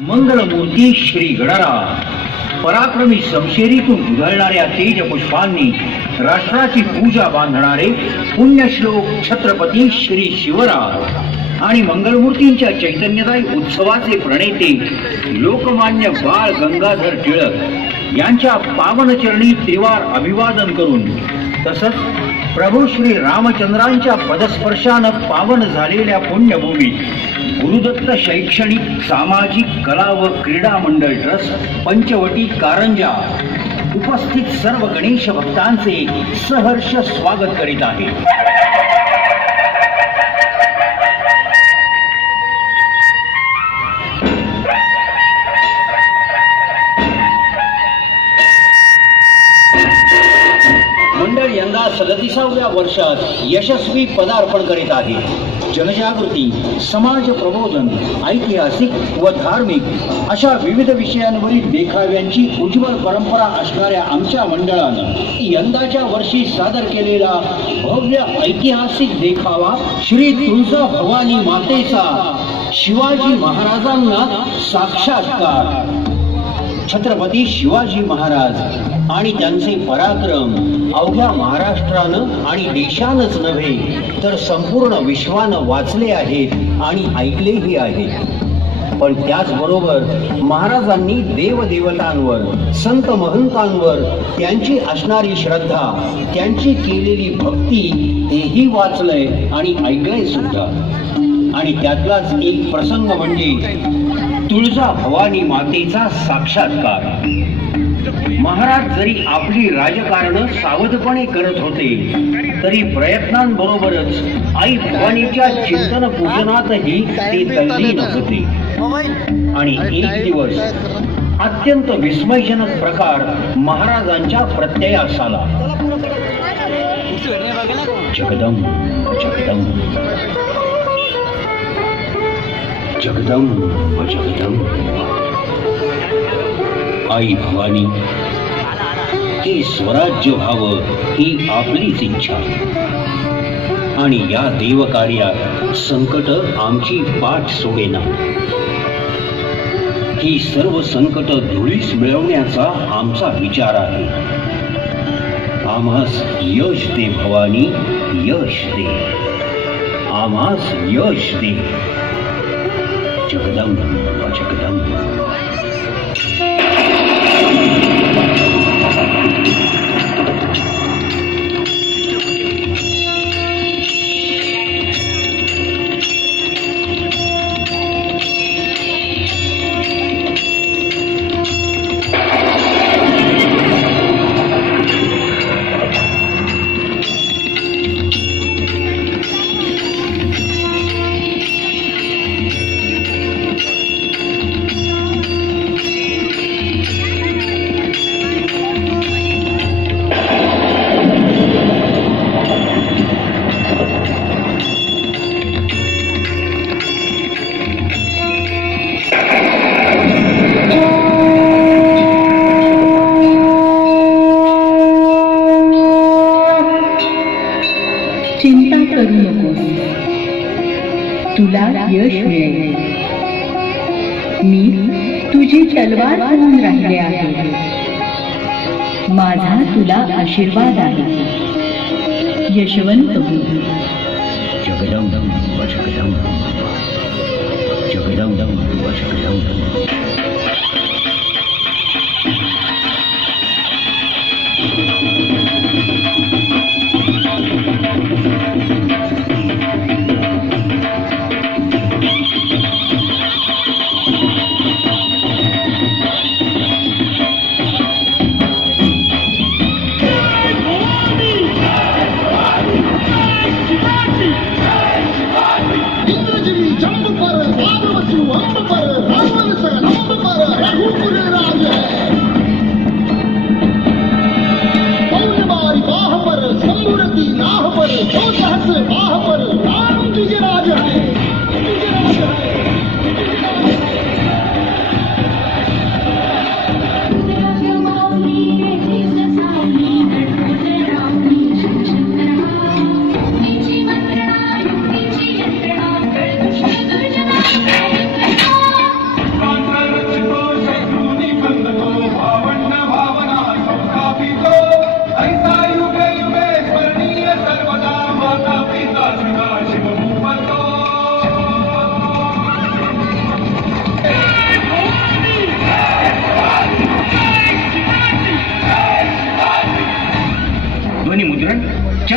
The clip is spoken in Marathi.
मंगलमूर्ती श्री गणराज पराक्रमी समशेरीतून उधळणाऱ्या तेज पुष्पांनी राष्ट्राची पूजा बांधणारे पुण्यश्लोक छत्रपती श्री शिवराज आणि मंगलमूर्तींच्या चैतन्यदायी उत्सवाचे प्रणेते लोकमान्य बाळ गंगाधर टिळक यांच्या पावनचरणी त्रिवार अभिवादन करून तसंच प्रभू श्री रामचंद्रांच्या पदस्पर्शानं पावन झालेल्या पुण्यभूमीत गुरुदत्त शैक्षणिक सामाजिक कला व क्रीडा मंडळ ट्रस्ट पंचवटी कारंजा उपस्थित सर्व गणेश भक्तांचे सहर्ष स्वागत करीत आहे. मंडळ यंदा 37व्या वर्षात यशस्वी पदार्पण करीत आहे. जनजागृती, समाज प्रबोधन, ऐतिहासिक व धार्मिक अशा विविध विषयांवरील देखाव्यांची उज्ज्वल परंपरा असणाऱ्या आमच्या मंडळानं यंदाच्या वर्षी सादर केलेला भव्य ऐतिहासिक देखावा श्री तुळजा भवानी मातेचा शिवाजी महाराजांना साक्षात्कार. छत्रपती शिवाजी महाराज आणि त्यांचे पराक्रम अवघ्या महाराष्ट्रानं आणि देशानच नव्हे तर संपूर्ण विश्वानं वाचले आहेत आणि ऐकलेही आहेत. पण त्याचबरोबर महाराजांनी देवदेवतांवर, संत महंतांवर त्यांची असणारी श्रद्धा, त्यांची केलेली भक्ती हेही वाचलंय आणि ऐकलंय सुद्धा. आणि त्यातलाच एक प्रसंग म्हणजे तुळजा भवानी मातेचा साक्षात्कार. महाराज जरी आपली राजकारण सावधपणे करत होते तरी प्रयत्नांबरोबरच आई भवानीच्या चिंतन पूजनातही ते तल्लीन होते. आणि एक दिवस अत्यंत विस्मयजनक प्रकार महाराजांच्या प्रत्ययास आला. जगदंब जगदंब जगदंब जगदंब. आई भवानी, हे स्वराज्य व्हावं ही आपलीच इच्छा आणि या देवकार्यात संकट आमची पाठ सोडेना. ही सर्व संकट धुळीस मिळवण्याचा आमचा विचार आहे. आम्हास यश दे भवानी, यश दे, आम्हास यश दे. जगदंब जगदंब. चिंता करू नकोस, तुला यश मिळेल. मी तुझी तलवार होऊन राहिले आहे. माझा तुला आशीर्वाद आहे. यशवंत हो. जगदंब